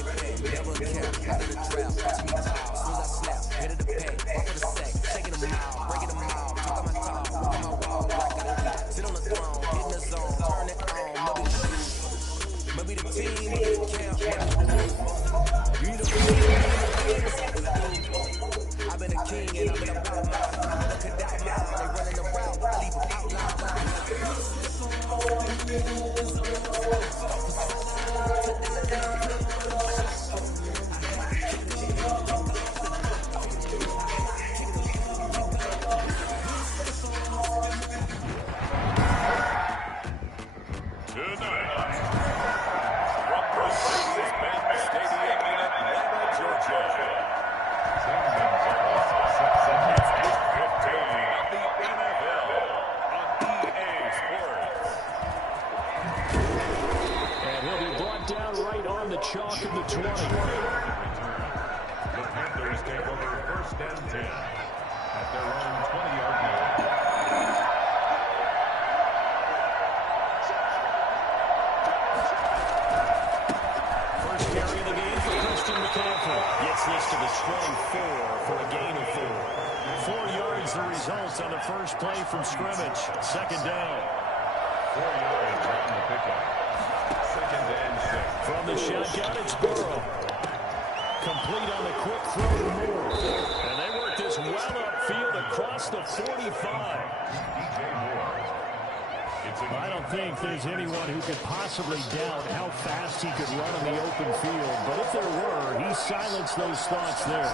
running it back. Never a cap, out of the trap. Watching me call, as soon as I snap, head of the pack, off of the sack, shaking them out, breaking them out, talking my talk, on my wall, I gotta eat. Sit on the throne, hit the zone, turn it on, maybe the shoes, maybe the team, maybe the camp, maybe the crew. You need a queen, you need a king, that's all we do. I've been a king and I've been about mine. Never could doubt mine. They running the route, I leave them out loud. Chalk of the 20. The Panthers take over 1st and 10 at their own 20-yard line. First carry of the game for Christian McCaffrey. Gets this to the 24 for a gain of 4. 4 yards the result on the first play from scrimmage. Second down. 4 yards on the pickup. Second and 6. From the shotgun, it's Burrow. Complete on the quick throw to Moore. And they work this well upfield across the 45. I don't think there's anyone who could possibly doubt how fast he could run in the open field. But if there were, he silenced those thoughts there.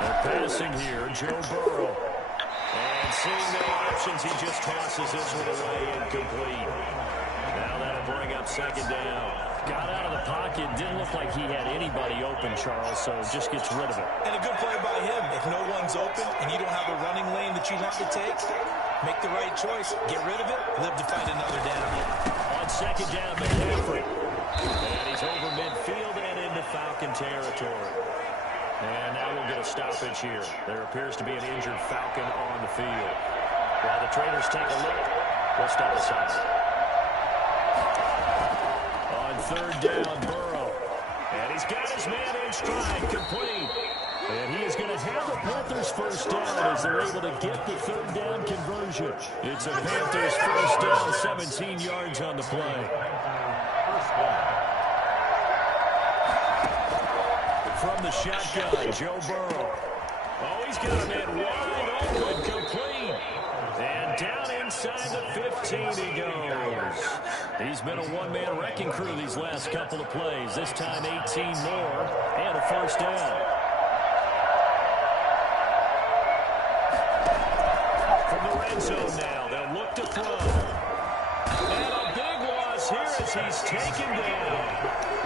They're passing here, Joe Burrow. And seeing no options, he just tosses this one away incomplete. Now that'll bring up second down. Got out of the pocket. Didn't look like he had anybody open, Charles, so just gets rid of it. And a good play by him. If no one's open and you don't have a running lane that you want to take, make the right choice. Get rid of it. Live to fight another down. On second down, McCaffrey. And he's over midfield and into Falcon territory. And now we'll get a stoppage here. There appears to be an injured Falcon on the field. While the traders take a look, we'll step aside. Third down, Burrow. And he's got his man in stride, complete. And he is going to have the Panthers first down as they're able to get the third down conversion. It's a Panthers first down, 17 yards on the play. From the shotgun, Joe Burrow. Oh, he's got a man wide open, complete. And down inside the 15 he goes. He's been a one-man wrecking crew these last couple of plays. This time 18 more and a first down. From the red zone now, they'll look to throw. And a big loss here as he's taken down.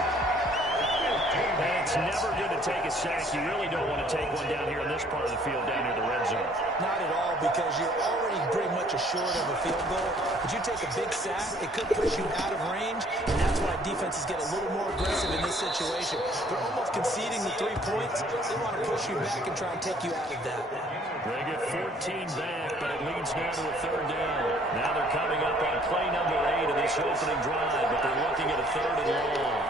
And it's never good to take a sack. You really don't want to take one down here in this part of the field, down near the red zone. Not at all, because you're already pretty much assured of a field goal. But you take a big sack, it could push you out of range, and that's why defenses get a little more aggressive in this situation. They're almost conceding the 3 points. They want to push you back and try and take you out of that. They get 14 back, but it leads now to a third down. Now they're coming up on play number 8 of this opening drive, but they're looking at a third and long.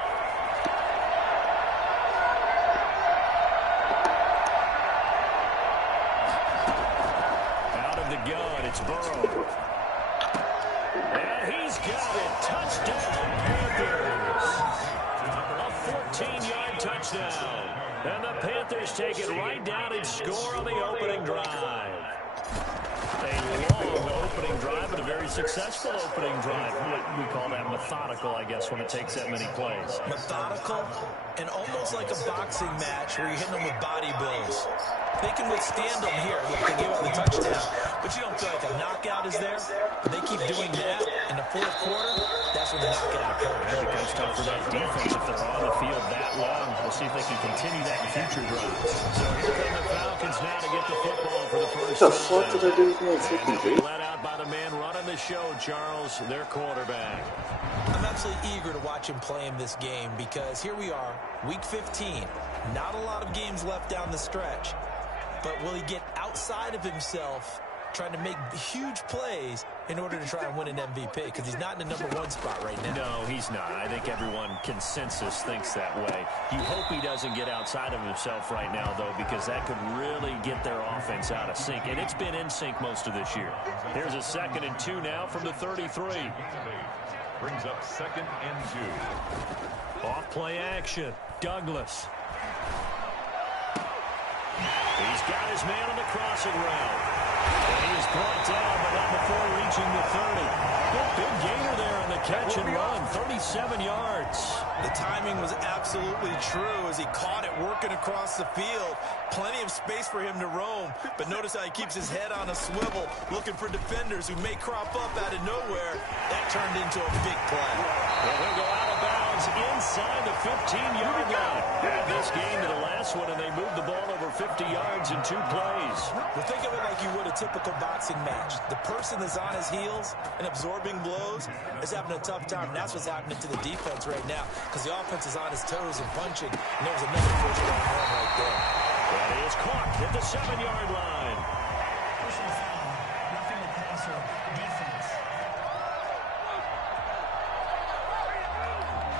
It's Burrow. And he's got it. Touchdown, Panthers. A 14-yard touchdown. And the Panthers take it right down and score on the opening drive. A long opening drive, but a very successful opening drive. We call that methodical, I guess, when it takes that many plays. Methodical and almost like a boxing match where you're hitting them with body blows. They can withstand them here. Look, they give up the touchdown. But you don't feel like a knockout is there. But they keep doing that in the fourth quarter. That's when the knockout occurs. It becomes tough for that defense if they're on the field that long. We'll see if they can continue that in future drives. So here come the Falcons now to get the football for the first time. What the fuck did I do with my second game? Let out by the man running the show, Charles, their quarterback. I'm absolutely eager to watch him play in this game because here we are, week 15. Not a lot of games left down the stretch. But will he get outside of himself, trying to make huge plays in order to try and win an MVP? Because he's not in the #1 spot right now. No, he's not. I think everyone consensus thinks that way. You hope he doesn't get outside of himself right now, though, because that could really get their offense out of sync. And it's been in sync most of this year. Here's a 2nd and 2 now from the 33. Brings up 2nd and 2. Off play action. Douglas. He's got his man on the crossing route. And he is brought down, but not before reaching the 30. Big gainer there on the catch and run. 37 yards. The timing was absolutely true as he caught it working across the field. Plenty of space for him to roam. But notice how he keeps his head on a swivel, looking for defenders who may crop up out of nowhere. That turned into a big play. Well, he'll go out of bounds inside the 15-yard line. This game to the last one, and they moved the ball over 50 yards in 2 plays. Well, think of it like you would a typical boxing match. The person that's on his heels and absorbing blows is having a tough time. And that's what's happening to the defense right now because the offense is on his toes and punching. And there was another first down run right there. And he is caught at the 7-yard line. Personal foul, roughing the passer, defense.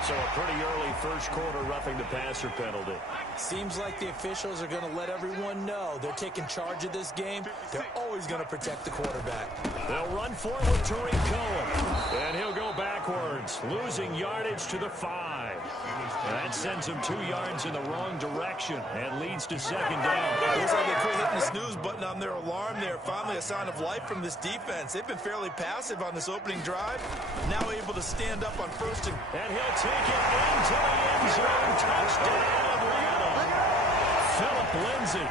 So a pretty early first quarter roughing the passer penalty. Seems like the officials are going to let everyone know they're taking charge of this game. They're always going to protect the quarterback. They'll run for it with Tariq Cohen. And he'll go backwards, losing yardage to the 5. And that sends him 2 yards in the wrong direction and leads to 2nd down. Looks like they quit hitting the snooze button on their alarm there. Finally a sign of life from this defense. They've been fairly passive on this opening drive. Now able to stand up on 1st and he'll take it into the end zone. Touchdown, Atlanta. Phillip Lindsay,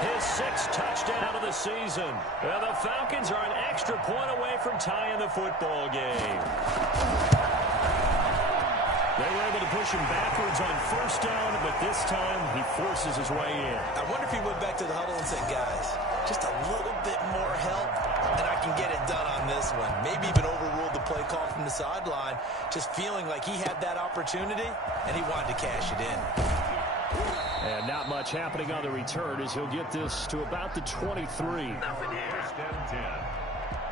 his 6th touchdown of the season. And the Falcons are an extra point away from tying the football game. They were able to push him backwards on 1st down, but this time he forces his way in. I wonder if he went back to the huddle and said, guys, just a little bit more help, and I can get it done on this one. Maybe even overruled the play call from the sideline, just feeling like he had that opportunity, and he wanted to cash it in. And not much happening on the return as he'll get this to about the 23. 1st and 10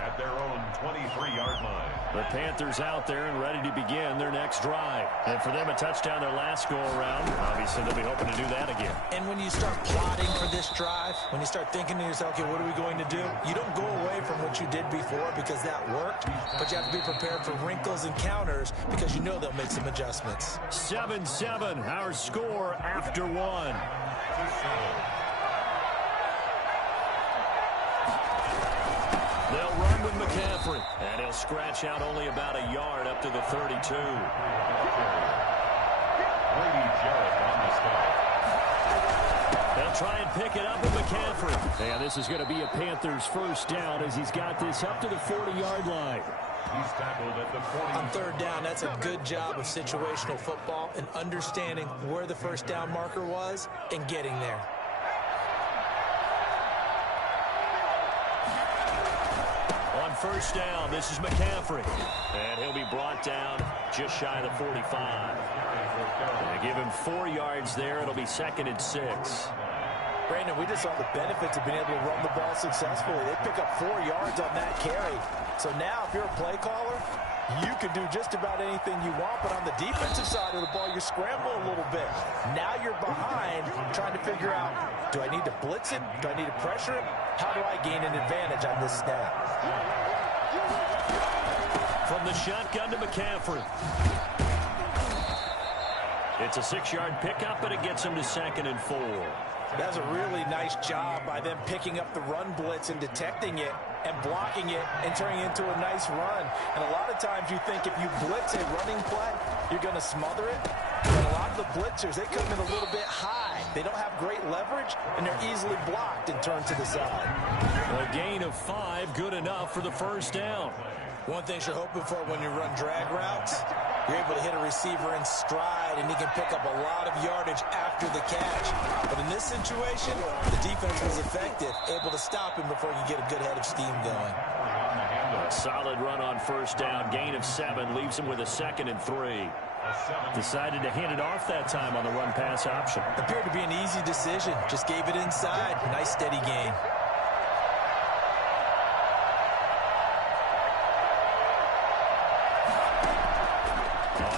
at their own 23-yard line. The Panthers out there and ready to begin their next drive. And for them, a touchdown their last go-around. Obviously, they'll be hoping to do that again. And when you start plotting for this drive, when you start thinking to yourself, okay, what are we going to do? You don't go away from what you did before because that worked, but you have to be prepared for wrinkles and counters because you know they'll make some adjustments. 7-7, our score after 1. They'll run with McCaffrey, and he'll scratch out only about a yard up to the 32. They'll try and pick it up with McCaffrey. And this is going to be a Panthers 1st down as he's got this up to the 40-yard line. He's tackled at the 40. On 3rd down, that's a good job of situational football and understanding where the 1st down marker was and getting there. On 1st down, this is McCaffrey. And he'll be brought down just shy of the 45. They give him 4 yards there. It'll be 2nd and 6. Brandon, we just saw the benefits of being able to run the ball successfully. They pick up 4 yards on that carry. So now, if you're a play caller, you can do just about anything you want. But on the defensive side of the ball, you're scrambling a little bit. Now you're behind, trying to figure out, do I need to blitz him? Do I need to pressure him? How do I gain an advantage on this snap? From the shotgun to McCaffrey. It's a 6-yard pickup, but it gets him to 2nd and 4. That's a really nice job by them picking up the run blitz and detecting it and blocking it and turning it into a nice run. And a lot of times you think if you blitz a running play, you're going to smother it. But a lot of the blitzers, they come in a little bit high. They don't have great leverage, and they're easily blocked and turned to the side. A gain of 5, good enough for the 1st down. One thing you're hoping for when you run drag routes, you're able to hit a receiver in stride, and he can pick up a lot of yardage after the catch. But in this situation, the defense was effective, able to stop him before you get a good head of steam going. A solid run on 1st down, gain of 7, leaves him with a 2nd and 3. Decided to hand it off that time on the run-pass option. Appeared to be an easy decision, just gave it inside. Nice steady gain.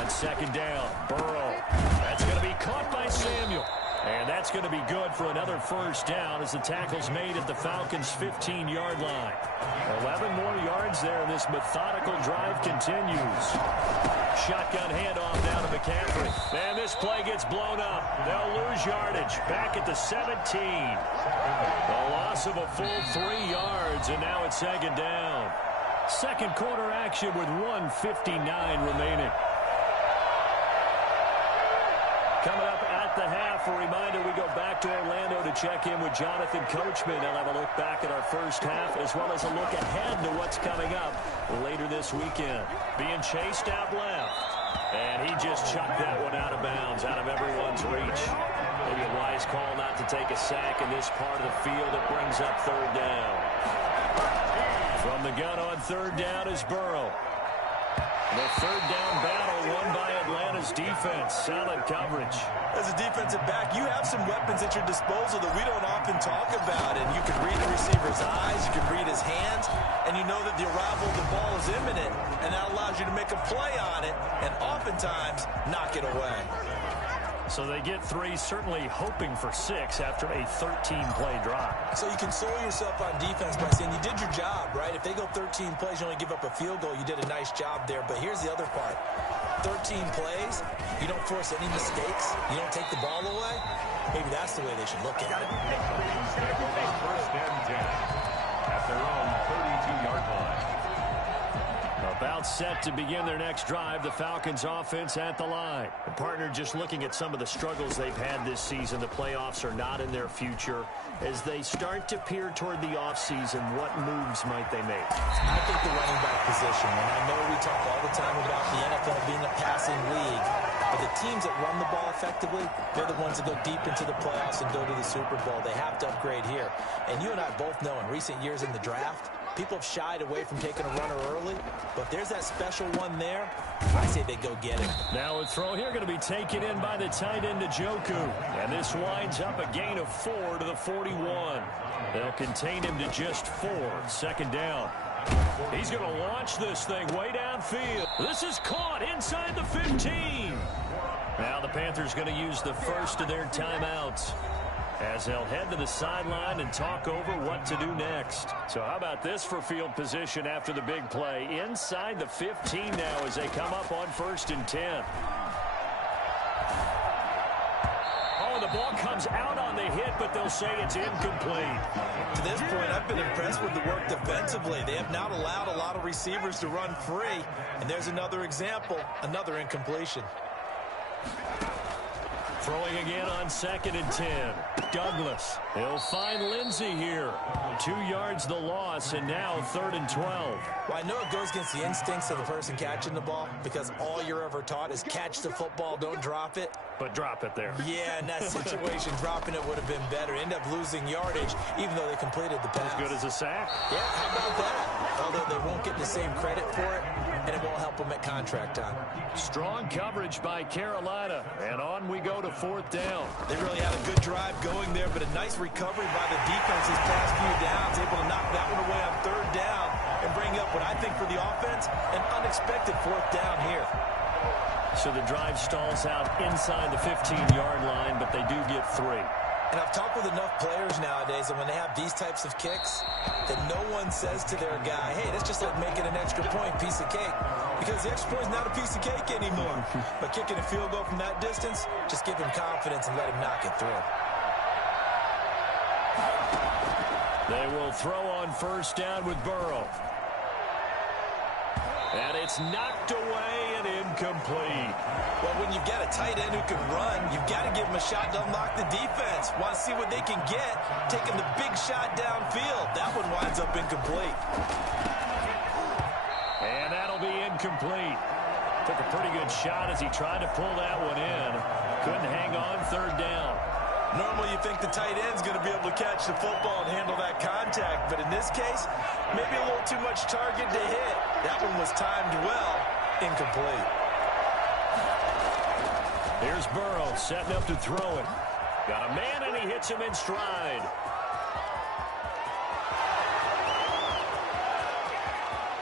on second down. Burrow. That's going to be caught by Samuel. And that's going to be good for another first down as the tackle's made at the Falcons' 15-yard line. 11 more yards there, and this methodical drive continues. Shotgun handoff down to McCaffrey. And this play gets blown up. They'll lose yardage. Back at the 17. A loss of a full 3 yards, and now it's second down. Second quarter action with 1:59 remaining. Coming up at the half, a reminder, we go back to Orlando to check in with Jonathan Coachman. He'll have a look back at our first half as well as a look ahead to what's coming up later this weekend. Being chased out left. And he just chucked that one out of bounds, out of everyone's reach. Maybe a wise call not to take a sack in this part of the field. It brings up third down. From the gun on third down is Burrow. The third down battle won by Atlanta's defense. Solid coverage. As a defensive back, you have some weapons at your disposal that we don't often talk about. And you can read the receiver's eyes, you can read his hands, and you know that the arrival of the ball is imminent, and that allows you to make a play on it and oftentimes knock it away. So they get 3, certainly hoping for 6 after a 13-play drive. So you console yourself on defense by saying you did your job, right? If they go 13 plays, you only give up a field goal, you did a nice job there. But here's the other part. 13 plays, you don't force any mistakes, you don't take the ball away. Maybe that's the way they should look at it. First and 10 at their own 32-yard line. About set to begin their next drive, the Falcons offense at the line. The partner just looking at some of the struggles they've had this season. The playoffs are not in their future. As they start to peer toward the offseason, what moves might they make? I think the running back position, and I know we talk all the time about the NFL being a passing league, but the teams that run the ball effectively, they're the ones that go deep into the playoffs and go to the Super Bowl. They have to upgrade here. And you and I both know in recent years in the draft, people have shied away from taking a runner early, but if there's that special one there, I say they go get it. Now a throw here going to be taken in by the tight end Njoku. And this winds up a gain of 4 to the 41. They'll contain him to just 4. Second down. He's going to launch this thing way downfield. This is caught inside the 15. Now the Panthers going to use the first of their timeouts, as they'll head to the sideline and talk over what to do next. So how about this for field position after the big play? Inside the 15 now as they come up on 1st and 10. Oh, the ball comes out on the hit, but they'll say it's incomplete. To this point, I've been impressed with the work defensively. They have not allowed a lot of receivers to run free. And there's another example, another incompletion. Throwing again on 2nd and 10. Douglas. He'll find Lindsey here. 2 yards the loss, and now 3rd and 12. Well, I know it goes against the instincts of the person catching the ball because all you're ever taught is catch the football, don't drop it. But drop it there. Yeah, in that situation, dropping it would have been better. End up losing yardage, even though they completed the pass. As good as a sack. Yeah, how about that? Although they won't get the same credit for it, and it won't help them at contract time. Strong coverage by Carolina, and on we go to 4th down. They really had a good drive going there, but a nice recovery by the defense these past few downs, able to knock that one away on 3rd down and bring up what I think for the offense, an unexpected 4th down here. So the drive stalls out inside the 15-yard line, but they do get 3. And I've talked with enough players nowadays that when they have these types of kicks, that no one says to their guy, hey, that's just like making an extra point, piece of cake. Because the extra point is not a piece of cake anymore. But kicking a field goal from that distance, just give him confidence and let him knock it through. They will throw on 1st down with Burrow. And it's knocked away and incomplete. Well, when you've got a tight end who can run, you've got to give him a shot to unlock the defense. Want to see what they can get, taking the big shot downfield. That one winds up incomplete. And that'll be incomplete. Took a pretty good shot as he tried to pull that one in. Couldn't hang on 3rd down. Normally you think the tight end's going to be able to catch the football and handle that contact, but in this case, maybe a little too much target to hit. That one was timed well, incomplete. Here's Burrow setting up to throw it. Got a man and he hits him in stride.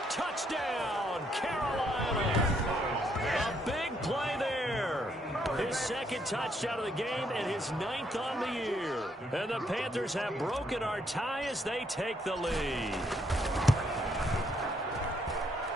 Touchdown, Carolina. A big play touchdown of the game and his 9th on the year. And the Panthers have broken our tie as they take the lead.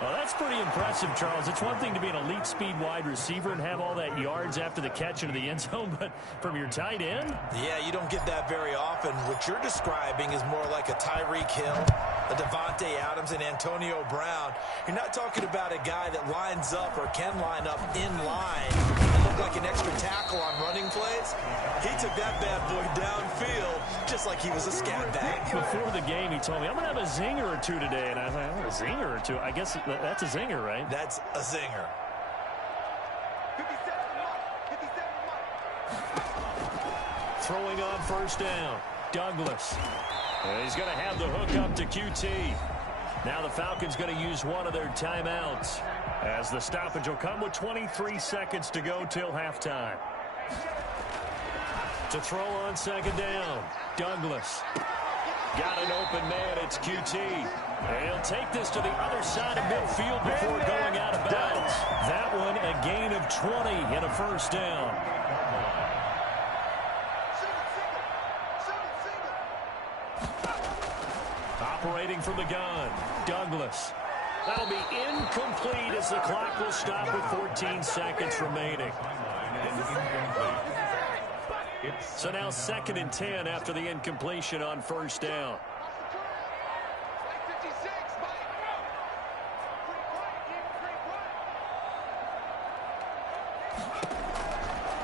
Well, that's pretty impressive, Charles. It's one thing to be an elite speed wide receiver and have all that yards after the catch into the end zone, but from your tight end? Yeah, you don't get that very often. What you're describing is more like a Tyreek Hill, a Devontae Adams, and Antonio Brown. You're not talking about a guy that lines up or can line up in line and look like an extra tackle on running plays. He took that bad boy downfield just like he was a scat back. Before the game, he told me, I'm going to have a zinger or two today. And I thought, a zinger or two? I guess that's a zinger, right? That's a zinger. Throwing on first down, Douglas. And he's going to have the hook up to QT. Now the Falcons going to use one of their timeouts, as the stoppage will come with 23 seconds to go till halftime. To throw on second down, Douglas. Got an open man, it's QT. And he'll take this to the other side of midfield before going out of bounds. That one a gain of 20 and a first down. Operating from the gun, Douglas. That'll be incomplete as the clock will stop with 14 seconds remaining. So now 2nd and 10 after the incompletion on first down.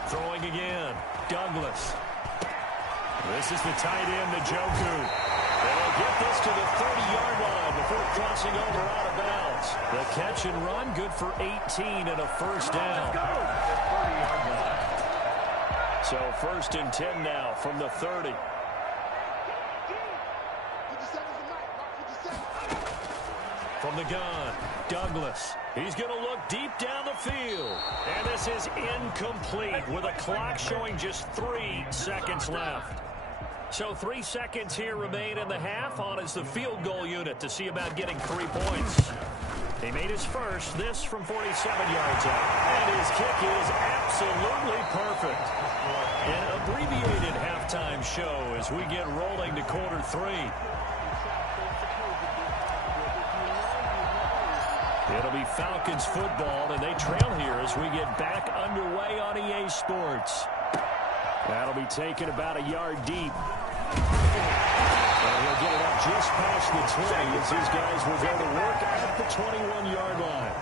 Throwing again, Douglas. This is the tight end, Njoku. They'll get this to the 30-yard line before crossing over out of bounds. The catch and run, good for 18 and a first down. So 1st and 10 now from the 30. From the gun, Douglas. He's going to look deep down the field. And this is incomplete with a clock showing just 3 seconds left. So 3 seconds here remain in the half. On is the field goal unit to see about getting 3 points. He made his first, this from 47 yards out. And his kick is absolutely perfect. An abbreviated halftime show as we get rolling to quarter 3. It'll be Falcons football, and they trail here as we get back underway on EA Sports. That'll be taken about a yard deep. And he'll get it up just past the 20 as these guys will go to work at the 21-yard line.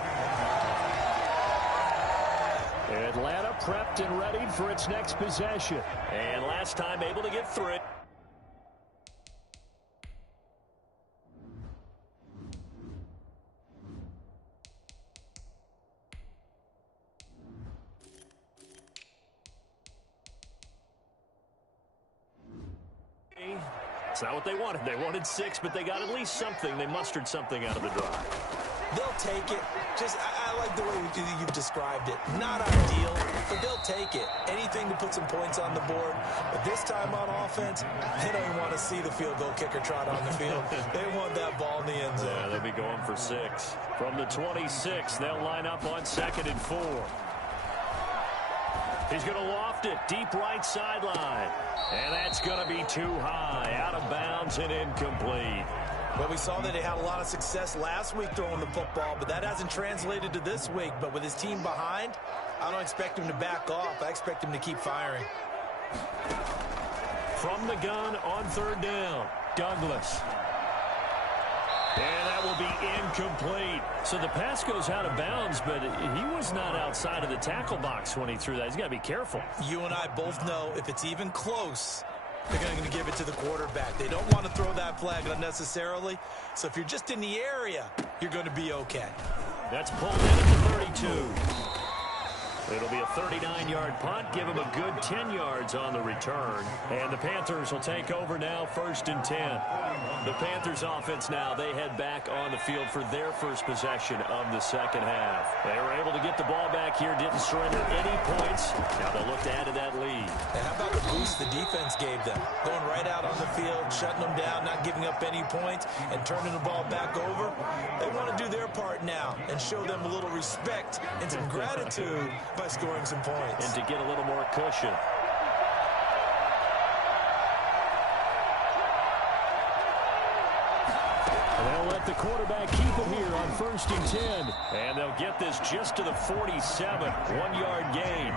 Atlanta prepped and ready for its next possession. And last time able to get through it. It's not what they wanted. They wanted 6, but they got at least something. They mustered something out of the drive. They'll take it. Just, I like the way you've described it. Not ideal, but they'll take it. Anything to put some points on the board. But this time on offense, they don't even want to see the field goal kicker trot on the field. They want that ball in the end zone. Yeah, they'll be going for 6. From the 26, they'll line up on 2nd and 4. He's going to loft it deep right sideline. And that's going to be too high, out of bounds and incomplete. Well, we saw that he had a lot of success last week throwing the football, but that hasn't translated to this week. But with his team behind, I don't expect him to back off. I expect him to keep firing. From the gun on 3rd down, Douglas. And that will be incomplete. So the pass goes out of bounds, but he was not outside of the tackle box when he threw that. He's got to be careful. You and I both know if it's even close, they're going to give it to the quarterback. They don't want to throw that flag unnecessarily. So if you're just in the area, you're going to be okay. That's pulled in at the 32. It'll be a 39-yard punt. Give him a good 10 yards on the return. And the Panthers will take over now, 1st and 10. The Panthers offense now, they head back on the field for their first possession of the second half. They were able to get the ball back here, didn't surrender any points. Now they'll look to add to that lead. And how about the boost the defense gave them? Going right out on the field, shutting them down, not giving up any points, and turning the ball back over. They want to do their part now and show them a little respect and some gratitude by by scoring some points. And to get a little more cushion. They'll let the quarterback keep it here on 1st and 10. And they'll get this just to the 47. 1-yard gain.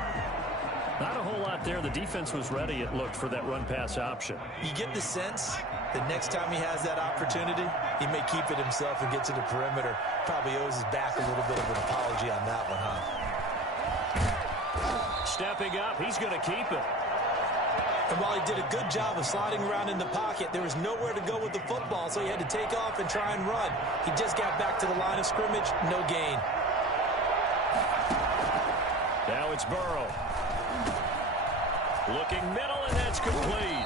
Not a whole lot there. The defense was ready, it looked, for that run-pass option. You get the sense that next time he has that opportunity, he may keep it himself and get to the perimeter. Probably owes his back a little bit of an apology on that one, huh? Stepping up, he's going to keep it. And while he did a good job of sliding around in the pocket, there was nowhere to go with the football, so he had to take off and try and run. He just got back to the line of scrimmage, no gain. Now it's Burrow. Looking middle, and that's complete.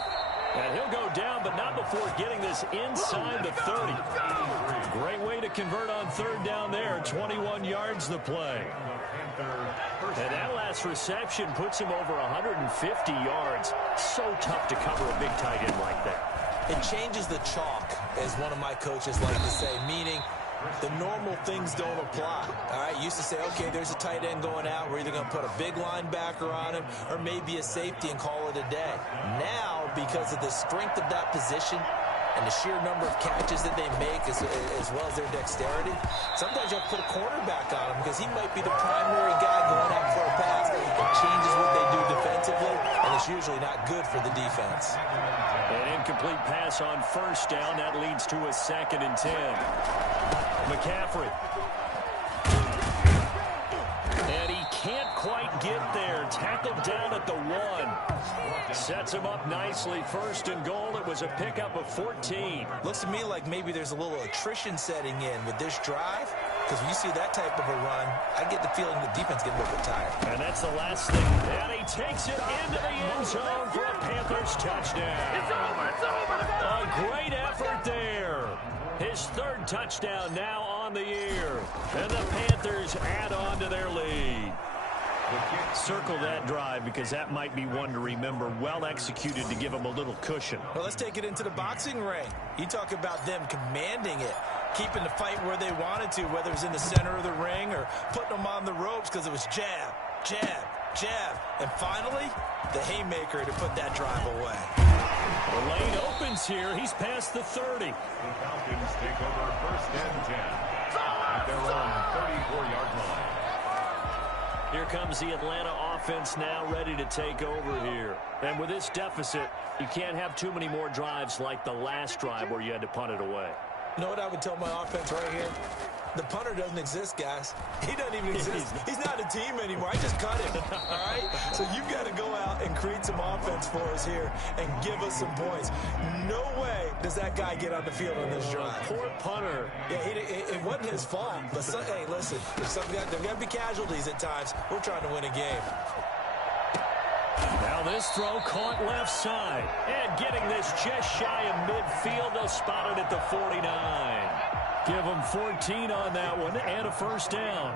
And he'll go down, but not before getting this inside the 30. Great way to convert on 3rd down there. 21 yards the play. And that last reception puts him over 150 yards. So tough to cover a big tight end like that. It changes the chalk, as one of my coaches like to say, meaning the normal things don't apply. All right, used to say, okay, there's a tight end going out. We're either going to put a big linebacker on him or maybe a safety and call it a day. Now, because of the strength of that position and the sheer number of catches that they make as well as their dexterity, sometimes you have to put a cornerback on him because he might be the primary guy going out for a pass. It changes what they do defensively, and it's usually not good for the defense. An incomplete pass on 1st down. That leads to a 2nd and 10. McCaffrey. And he can't quite get there. Tackled down at the 1. Sets him up nicely. 1st and goal. It was a pickup of 14. Looks to me like maybe there's a little attrition setting in with this drive. Because when you see that type of a run, I get the feeling the defense gets a little bit tired. And that's the last thing. And he takes it into the end zone for a Panthers touchdown. It's over. It's over. A great effort there. His 3rd touchdown now on the year. And the Panthers add on to their lead. Circle that drive because that might be one to remember. Well executed to give him a little cushion. Well, let's take it into the boxing ring. You talk about them commanding it, keeping the fight where they wanted to, whether it was in the center of the ring or putting them on the ropes because it was jab, jab, jab. And finally, the haymaker to put that drive away. The lane opens here. He's past the 30. The Falcons take over 1st and 10 at their own 34-yard line. Here comes the Atlanta offense now ready to take over here. And with this deficit, you can't have too many more drives like the last drive where you had to punt it away. You know what I would tell my offense right here? The punter doesn't exist, guys. He doesn't even exist. He's not a team anymore. I just cut him, all right? So you've got to go out and create some offense for us here and give us some points. No way does that guy get on the field on this drive. Poor punter. Yeah, it wasn't his fault. But, hey, listen, there's got to be casualties at times. We're trying to win a game. Now this throw caught left side. And getting this just shy of midfield, they'll spot it at the 49. Give them 14 on that one and a 1st down.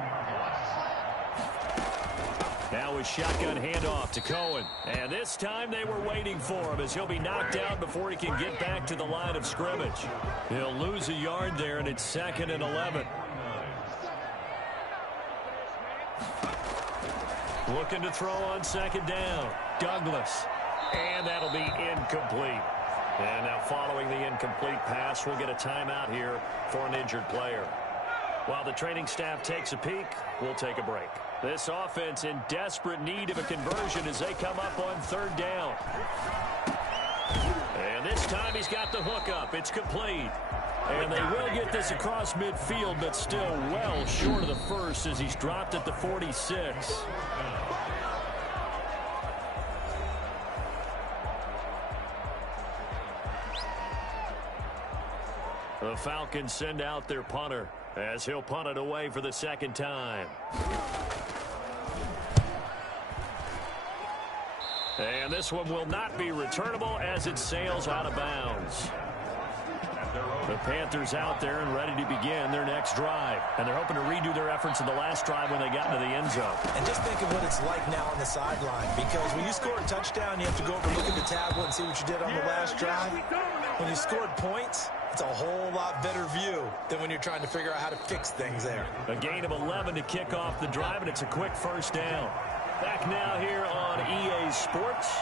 Now a shotgun handoff to Cohen. And this time they were waiting for him as he'll be knocked out before he can get back to the line of scrimmage. He'll lose a yard there, and it's 2nd and 11. Looking to throw on 2nd down. Douglas. And that'll be incomplete. And now following the incomplete pass, we'll get a timeout here for an injured player. While the training staff takes a peek, we'll take a break. This offense in desperate need of a conversion as they come up on 3rd down. And this time he's got the hook up. It's complete. And they will get this across midfield, but still well short of the 1st as he's dropped at the 46. The Falcons send out their punter as he'll punt it away for the 2nd time. And this one will not be returnable as it sails out of bounds. The Panthers out there and ready to begin their next drive. And they're hoping to redo their efforts in the last drive when they got into the end zone. And just think of what it's like now on the sideline. Because when you score a touchdown, you have to go over and look at the tablet and see what you did on the last drive. When you scored points, it's a whole lot better view than when you're trying to figure out how to fix things there. A gain of 11 to kick off the drive, and it's a quick 1st down. Back now here on EA Sports.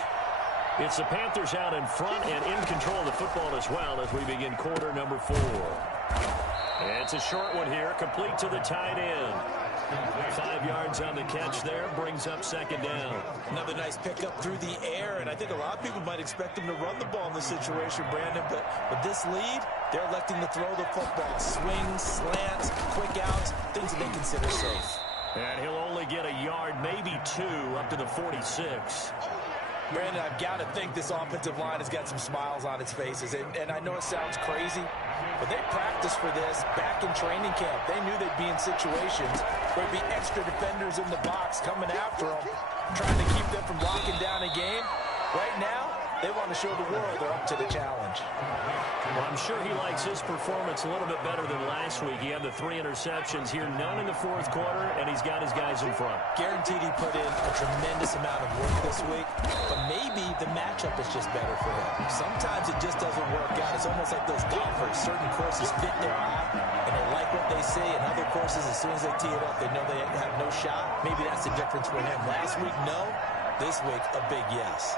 It's the Panthers out in front and in control of the football as well as we begin quarter number 4. It's a short one here, complete to the tight end. 5 yards on the catch there, brings up second down. Another nice pickup through the air, and I think a lot of people might expect him to run the ball in this situation, Brandon, but with this lead, they're electing to throw the football. Swings, slants, quick outs, things that they consider safe. And he'll only get a yard, maybe 2, up to the 46. Brandon, I've got to think this offensive line has got some smiles on its faces. And I know it sounds crazy, but they practiced for this back in training camp. They knew they'd be in situations where there'd be extra defenders in the box coming after them, trying to keep them from locking down a game. Right now, they want to show the world they're up to the challenge. Well, I'm sure he likes his performance a little bit better than last week. He had the 3 interceptions here, none in the fourth quarter, and he's got his guys in front. Guaranteed he put in a tremendous amount of work this week, but maybe the matchup is just better for him. Sometimes it just doesn't work out. It's almost like those golfers. Certain courses fit their eye, and they like what they see, and other courses, as soon as they tee it up, they know they have no shot. Maybe that's the difference for him. Last week, no. This week, a big yes.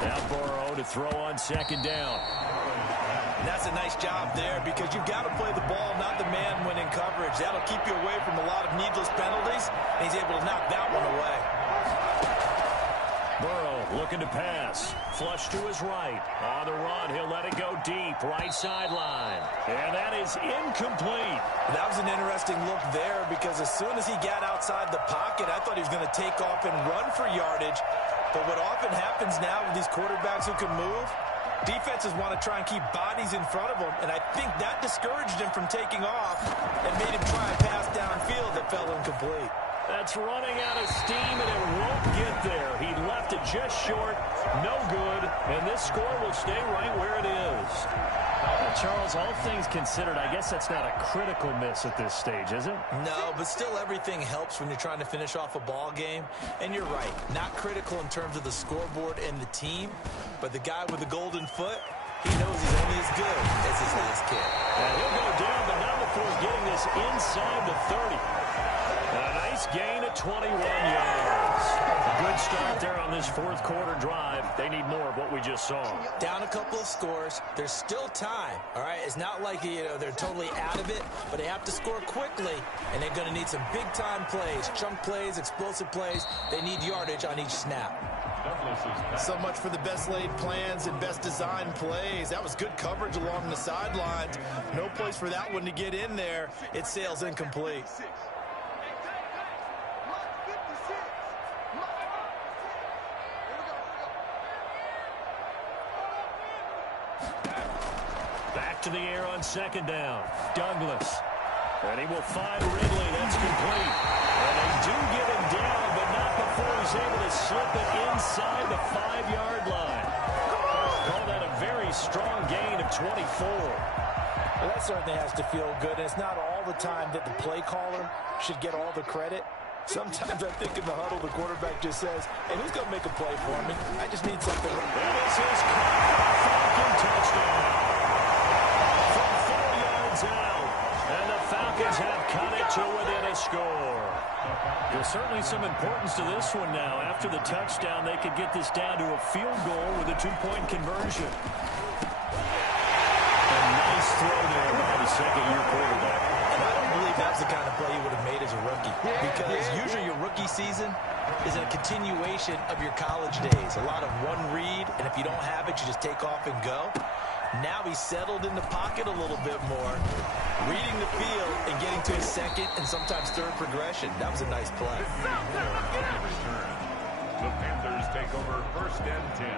Now Burrow to throw on second down. And that's a nice job there because you've got to play the ball, not the man when in coverage. That'll keep you away from a lot of needless penalties, and he's able to knock that one away. Burrow looking to pass. Flush to his right. On the run, he'll let it go deep. Right sideline. And that is incomplete. That was an interesting look there because as soon as he got outside the pocket, I thought he was going to take off and run for yardage. But what often happens now with these quarterbacks who can move, defenses want to try and keep bodies in front of them, and I think that discouraged him from taking off and made him try a pass downfield that fell incomplete. That's running out of steam, and it won't get there. He left it just short, no good, and this score will stay right where it is. Charles, all things considered, I guess that's not a critical miss at this stage, is it? No, but still everything helps when you're trying to finish off a ball game. And you're right, not critical in terms of the scoreboard and the team, but the guy with the golden foot, he knows he's only as good as his last kick. And he'll go down, but not before getting this inside the 30. A nice gain of 21 yards. A good start there on this fourth quarter drive. They need more of what we just saw. Down a couple of scores. There's still time, all right? It's not like, they're totally out of it, but they have to score quickly, and they're going to need some big-time plays, chunk plays, explosive plays. They need yardage on each snap. So much for the best laid plans and best designed plays. That was good coverage along the sidelines. No place for that one to get in there. It sails incomplete. Back to the air on second down. Douglas. And he will find Ridley. That's complete. And they do get him down, but not before he's able to slip it inside the 5-yard line. Call that a very strong gain of 24. Well, that certainly has to feel good. And it's not all the time that the play caller should get all the credit. Sometimes I think in the huddle, the quarterback just says, hey, who's going to make a play for me? I just need something. And this is Falcon touchdown. From 4 yards out. And the Falcons have cut it to within a score. There's certainly some importance to this one now. After the touchdown, they could get this down to a field goal with a 2-point conversion. A nice throw there by the second-year quarterback. And I don't believe that's the kind of play you would have made as a rookie. Because usually your rookie season is a continuation of your college days. A lot of one read, and if you don't have it, you just take off and go. Now he's settled in the pocket a little bit more, reading the field and getting to his second and sometimes third progression. That was a nice play. The Panthers take over first and 10.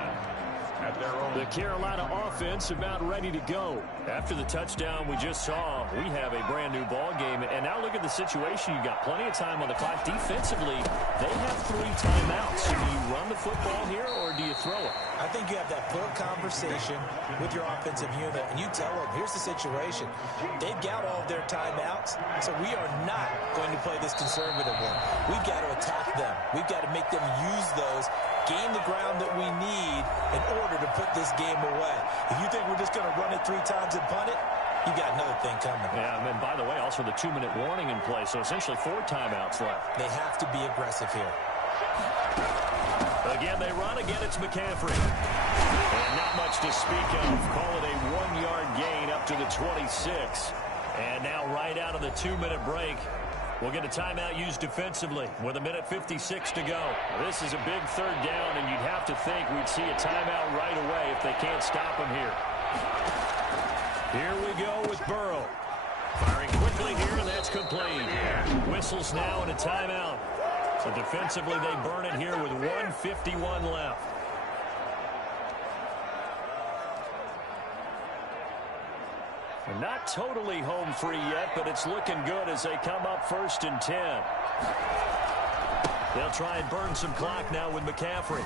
At their own. The Carolina offense about ready to go. After the touchdown we just saw, we have a brand new ball game. And now look at the situation. You've got plenty of time on the clock. Defensively, they have 3 timeouts. Do you run the football here or do you throw it? I think you have that full conversation with your offensive unit, and you tell them, here's the situation. They've got all of their timeouts, so we are not going to play this conservative one. We've got to attack them. We've got to make them use those, gain the ground that we need in order to put this game away. If you think we're just going to run it 3 times and punt it, you got another thing coming. Yeah, and by the way, I'll with a 2-minute warning in place, so essentially 4 timeouts left. They have to be aggressive here. Again, they run. Again, it's McCaffrey. And not much to speak of. Call it a 1-yard gain up to the 26. And now right out of the 2-minute break, we'll get a timeout used defensively with 1:56 to go. This is a big 3rd down, and you'd have to think we'd see a timeout right away if they can't stop him here. Here we go with Burrow. Firing quickly here, and that's complete. Whistles now and a timeout. So defensively, they burn it here with 1:51 left. They're not totally home free yet, but it's looking good as they come up 1st and 10. They'll try and burn some clock now with McCaffrey.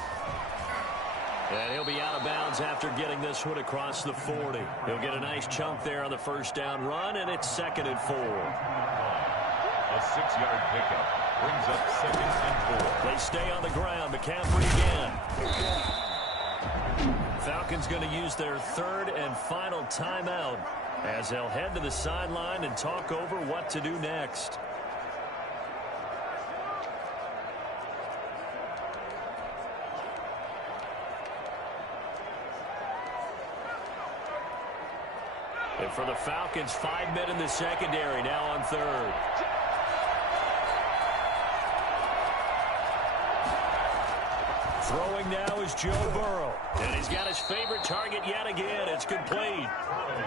And he'll be out of bounds after getting this one across the 40. He'll get a nice chunk there on the 1st down run, and it's 2nd and 4. A 6-yard pickup brings up 2nd and 4. They stay on the ground. McCaffrey again. Falcons going to use their 3rd and final timeout as they'll head to the sideline and talk over what to do next. And for the Falcons, 5 men in the secondary now on 3rd. Throwing now is Joe Burrow. And he's got his favorite target yet again. It's complete.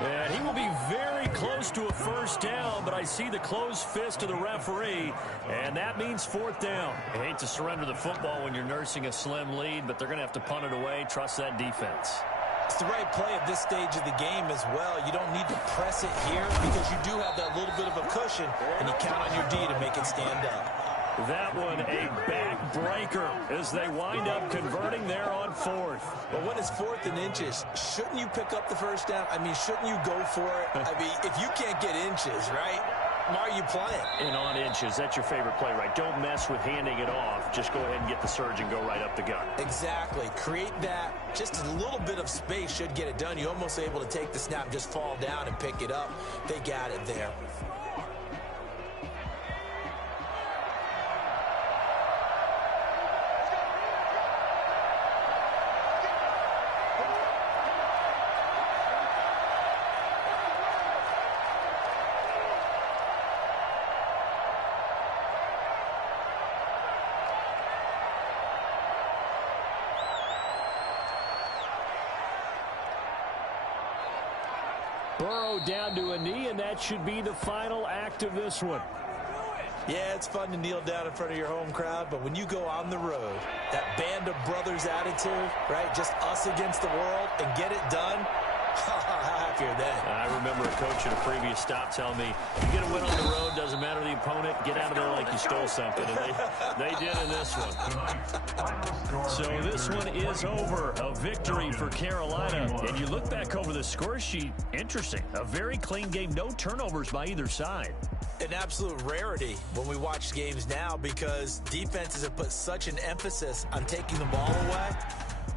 And he will be very close to a 1st down, but I see the closed fist of the referee, and that means 4th down. I hate to surrender the football when you're nursing a slim lead, but they're going to have to punt it away. Trust that defense. It's the right play at this stage of the game as well. You don't need to press it here because you do have that little bit of a cushion, and you count on your D to make it stand up. That one a backbreaker as they wind up converting there on 4th. But when it's 4th and inches, shouldn't you pick up the 1st down? I mean, shouldn't you go for it? I mean, if you can't get inches, right, why are you playing? And on inches, that's your favorite play, right? Don't mess with handing it off. Just go ahead and get the surge and go right up the gut. Exactly. Create that. Just a little bit of space should get it done. You're almost able to take the snap, just fall down and pick it up. They got it there. Burrow down to a knee, and that should be the final act of this one. Yeah, it's fun to kneel down in front of your home crowd, but when you go on the road, that band of brothers attitude, right, just us against the world, and get it done, how happier then. I remember a coach at a previous stop telling me, you get a win on the road, doesn't matter the opponent, get out of there like you stole something. And they did in this one. So this one is over. A victory for Carolina. And you look back over the score sheet, interesting. A very clean game, no turnovers by either side. An absolute rarity when we watch games now because defenses have put such an emphasis on taking the ball away.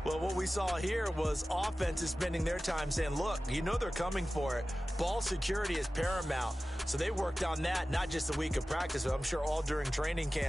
Well, what we saw here was offenses spending their time saying, look, you know they're coming for it. Ball security is paramount. So they worked on that, not just a week of practice, but I'm sure all during training camp.